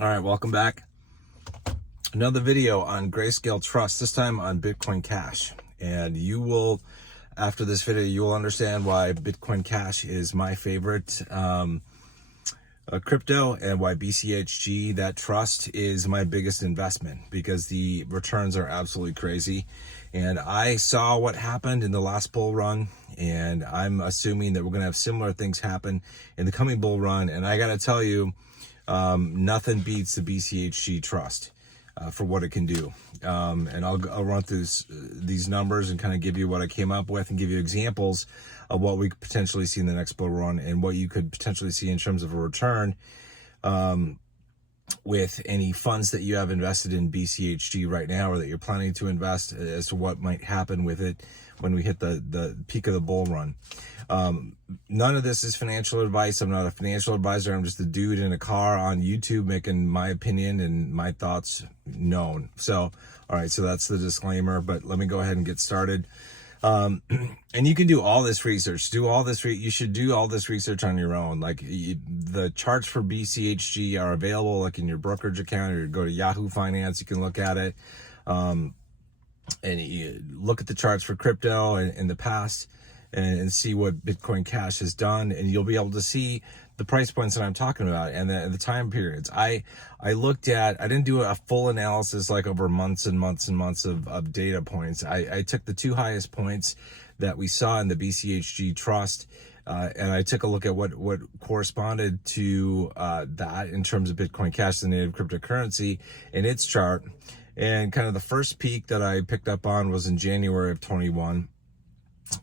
All right, welcome back. Another video on Grayscale Trust, this time on Bitcoin Cash. And you will, after this video, you will understand why Bitcoin Cash is my favorite crypto and why BCHG, that trust, is my biggest investment because the returns are absolutely crazy. And I saw what happened in the last bull run, and I'm assuming that we're going to have similar things happen in the coming bull run. And I got to tell you, nothing beats the BCHG trust for what it can do. And I'll run through these numbers and kind of give you what I came up with and give you examples of what we could potentially see in the next bull run and what you could potentially see in terms of a return with any funds that you have invested in BCHG right now or that you're planning to invest, as to what might happen with it when we hit the peak of the bull run. None of this is financial advice. I'm not a financial advisor. I'm just a dude in a car on YouTube making my opinion and my thoughts known. So, all right, so that's the disclaimer, but let me go ahead and get started. And you can do all this research, you should do all this research on your own. Like the charts for BCHG are available like in your brokerage account, or go to Yahoo Finance, you can look at it. And you look at the charts for crypto in the past and see what Bitcoin Cash has done, and you'll be able to see the price points that I'm talking about and the time periods. I didn't do a full analysis like over months and months and months of data points. I took the two highest points that we saw in the BCHG trust, and I took a look at what corresponded to that in terms of Bitcoin Cash, the native cryptocurrency, in its chart. And kind of the first peak that I picked up on was in January of 21,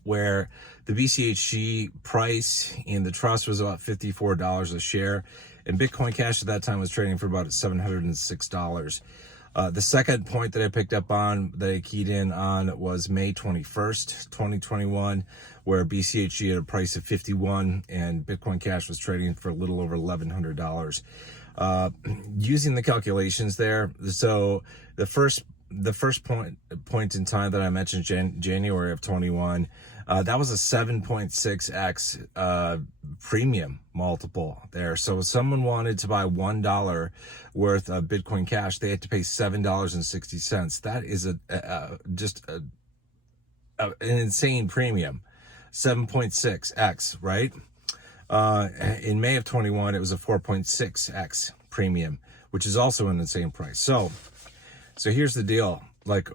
where the BCHG price in the trust was about $54 a share, and Bitcoin Cash at that time was trading for about $706. The second point that I picked up on, that I keyed in on, was May 21st, 2021, where BCHG had a price of 51 and Bitcoin Cash was trading for a little over $1,100. Using the calculations there, so the first point in time that I mentioned, January of 21, that was a 7.6x premium multiple there. So if someone wanted to buy $1 worth of Bitcoin Cash, they had to pay $7.60. That is just an insane premium. 7.6x, right? In May of 21, it was a 4.6x premium, which is also an insane price. So here's the deal. Like,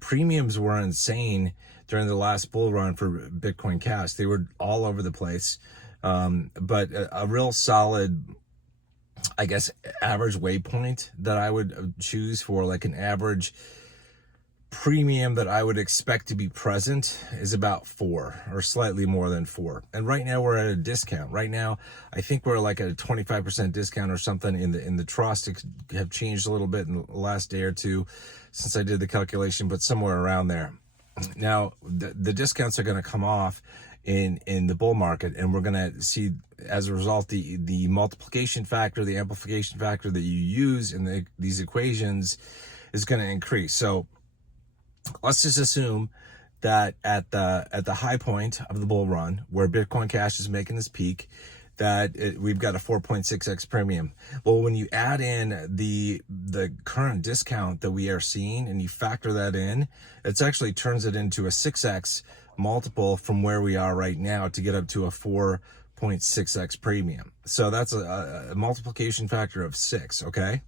premiums were insane during the last bull run for Bitcoin Cash. They were all over the place. But a real solid, I guess, average waypoint that I would choose for like an average premium that I would expect to be present is about 4 or slightly more than 4. And right now we're at a discount. Right now, I think we're like at a 25% discount or something in the trust. It have changed a little bit in the last day or two since I did the calculation, but somewhere around there. Now, the discounts are going to come off in the bull market, and we're going to see, as a result, the multiplication factor, the amplification factor that you use in these equations is going to increase. So let's just assume that at the high point of the bull run, where Bitcoin Cash is making this peak, that we've got a 4.6x premium. Well, when you add in the current discount that we are seeing and you factor that in, it actually turns it into a 6x multiple from where we are right now to get up to a 4.6x premium. So that's a multiplication factor of 6, okay?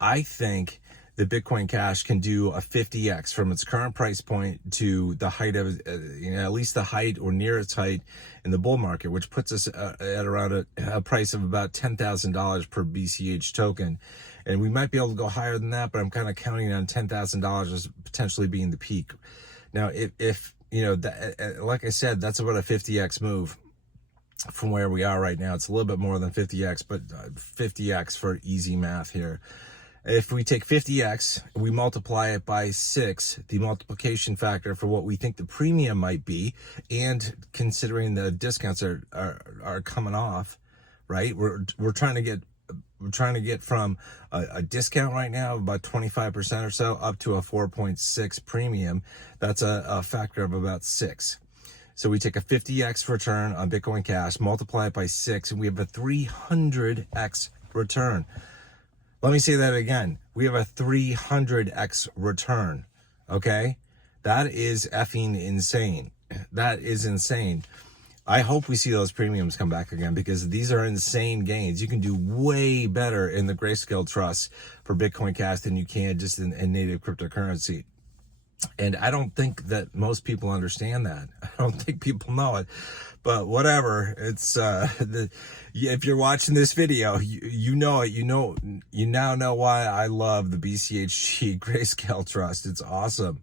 I think the Bitcoin Cash can do a 50x from its current price point to the height of, at least the height or near its height in the bull market, which puts us at around a price of about $10,000 per BCH token. And we might be able to go higher than that, but I'm kind of counting on $10,000 as potentially being the peak. Now, if like I said, that's about a 50x move from where we are right now. It's a little bit more than 50x, but 50x for easy math here. If we take 50x, we multiply it by 6, the multiplication factor for what we think the premium might be, and considering the discounts are coming off, right? We're trying to get from a discount right now of about 25% or so up to a 4.6 premium. That's a factor of about 6. So we take a 50x return on Bitcoin Cash, multiply it by 6, and we have a 300x return. Let me say that again. We have a 300x return. Okay? That is effing insane. That is insane. I hope we see those premiums come back again, because these are insane gains. You can do way better in the Grayscale Trust for Bitcoin Cash than you can just in native cryptocurrency. And I don't think that most people understand that. I don't think people know it. But whatever, it's if you're watching this video, you know it. You now know why I love the BCHG Grayscale Trust. It's awesome.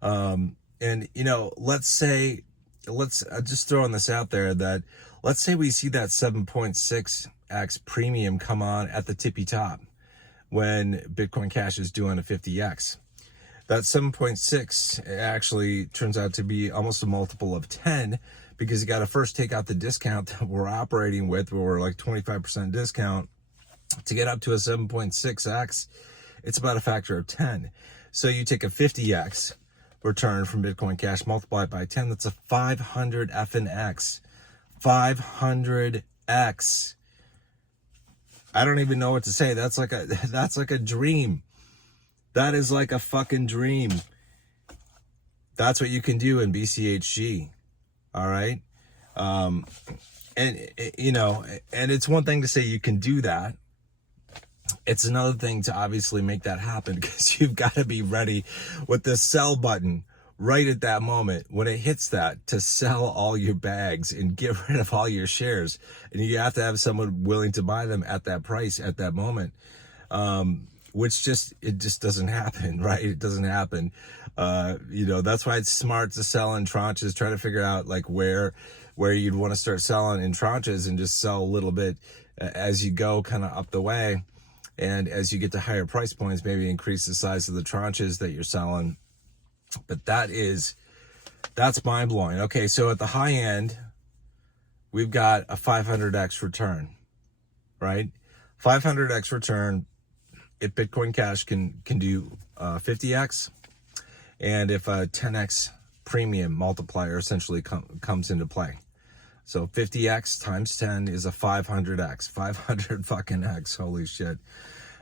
And let's just throwing this out there, that let's say we see that 7.6x premium come on at the tippy top when Bitcoin Cash is doing a 50x. That 7.6 actually turns out to be almost a multiple of 10, because you got to first take out the discount that we're operating with, where we're like 25% discount. To get up to a 7.6x, it's about a factor of 10. So you take a 50x return from Bitcoin Cash, multiply it by 10, that's a 500 effing x. 500x. I don't even know what to say. That's like a dream. That is like a fucking dream. That's what you can do in BCHG. All right. And it's one thing to say you can do that. It's another thing to obviously make that happen, because you've got to be ready with the sell button right at that moment. When it hits that, to sell all your bags and get rid of all your shares. And you have to have someone willing to buy them at that price at that moment. Which it just doesn't happen, right? It doesn't happen. That's why it's smart to sell in tranches. Try to figure out like where you'd want to start selling in tranches, and just sell a little bit as you go kind of up the way. And as you get to higher price points, maybe increase the size of the tranches that you're selling. But that's mind blowing. Okay. So at the high end, we've got a 500x return, right? 500x return. If Bitcoin Cash can do 50x, and if a 10x premium multiplier essentially comes into play. So 50x times 10 is a 500x, 500 fucking x. Holy shit.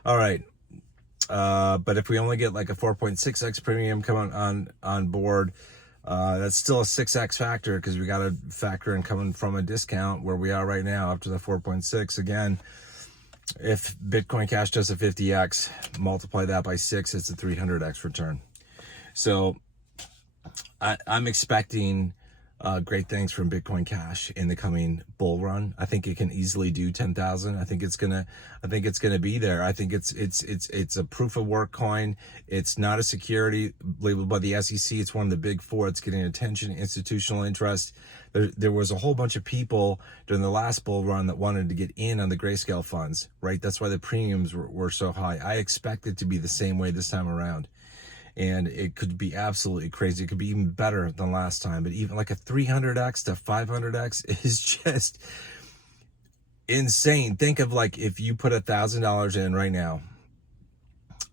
All right. But if we only get like a 4.6x premium coming on board, that's still a 6x factor, because we got to factor in coming from a discount where we are right now up to the 4.6 again. If Bitcoin Cash does a 50x, multiply that by 6, it's a 300x return. So I'm expecting great things from Bitcoin Cash in the coming bull run. I think it can easily do 10,000. I think it's gonna be there. I think it's a proof of work coin. It's not a security labeled by the SEC. It's one of the big four. It's getting attention, institutional interest. There was a whole bunch of people during the last bull run that wanted to get in on the Grayscale funds, right? That's why the premiums were so high. I expect it to be the same way this time around. And it could be absolutely crazy. It could be even better than last time. But even like a 300x to 500x is just insane. Think of like if you put $1,000 in right now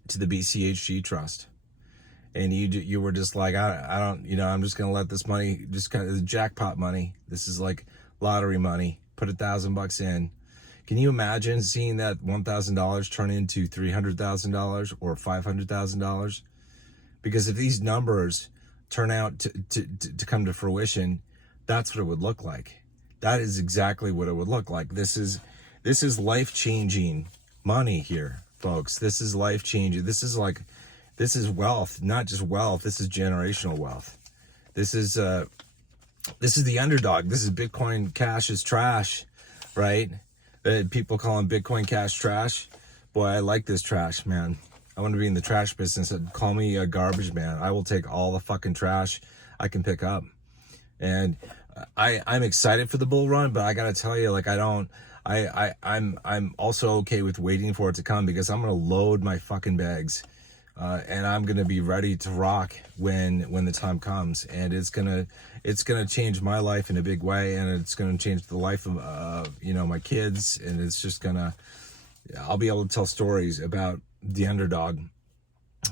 to the BCHG Trust, and you were just like, I don't, I'm just going to let this money, just kind of jackpot money. This is like lottery money. Put $1,000 in. Can you imagine seeing that $1,000 turn into $300,000 or $500,000? Because if these numbers turn out to come to fruition, that's what it would look like. That is exactly what it would look like. This is life-changing money here, folks. This is life-changing. This is wealth, not just wealth. This is generational wealth. This is the underdog. This is Bitcoin Cash is trash, right? People call him Bitcoin Cash trash. Boy, I like this trash, man. I want to be in the trash business. Call me a garbage man. I will take all the fucking trash I can pick up. And I'm excited for the bull run, but I gotta tell you, like I'm also okay with waiting for it to come, because I'm gonna load my fucking bags, and I'm gonna be ready to rock when the time comes. And it's gonna change my life in a big way, and it's gonna change the life of my kids, and it's just I'll be able to tell stories about the underdog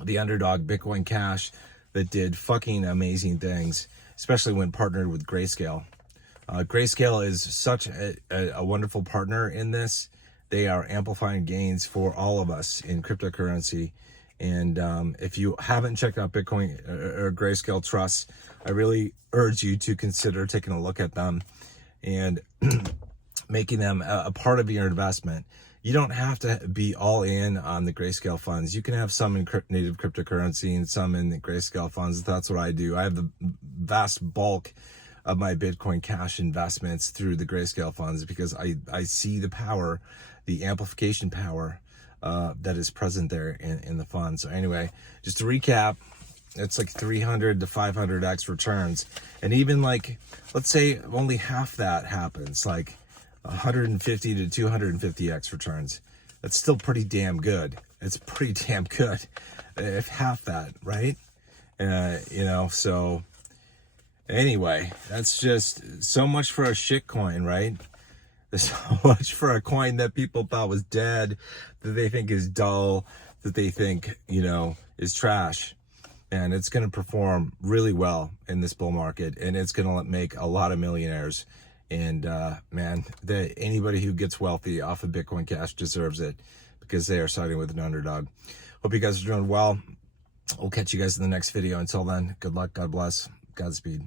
Bitcoin Cash that did fucking amazing things, especially when partnered with Grayscale. Grayscale is such a wonderful partner in this. they are amplifying gains for all of us in cryptocurrency. And if you haven't checked out Bitcoin or Grayscale trusts, I really urge you to consider taking a look at them and making them a part of your investment. You don't have to be all in on the Grayscale funds. You can have some in native cryptocurrency and some in the Grayscale funds. That's what I do. I have the vast bulk of my Bitcoin Cash investments through the Grayscale funds because I see the power, the amplification power that is present there in the fund. So anyway, just to recap, it's like 300 to 500x returns. And even like, let's say only half that happens, like 150 to 250x returns. That's still pretty damn good. It's pretty damn good if half that, right? You know, so anyway, that's just so much for a shit coin, right? There's so much for a coin that people thought was dead, that they think is dull, that they think, you know, is trash. And it's going to perform really well in this bull market, and it's going to make a lot of millionaires. And man, anybody who gets wealthy off of Bitcoin Cash deserves it, because they are siding with an underdog. Hope you guys are doing well. We'll catch you guys in the next video. Until then, good luck, God bless, Godspeed.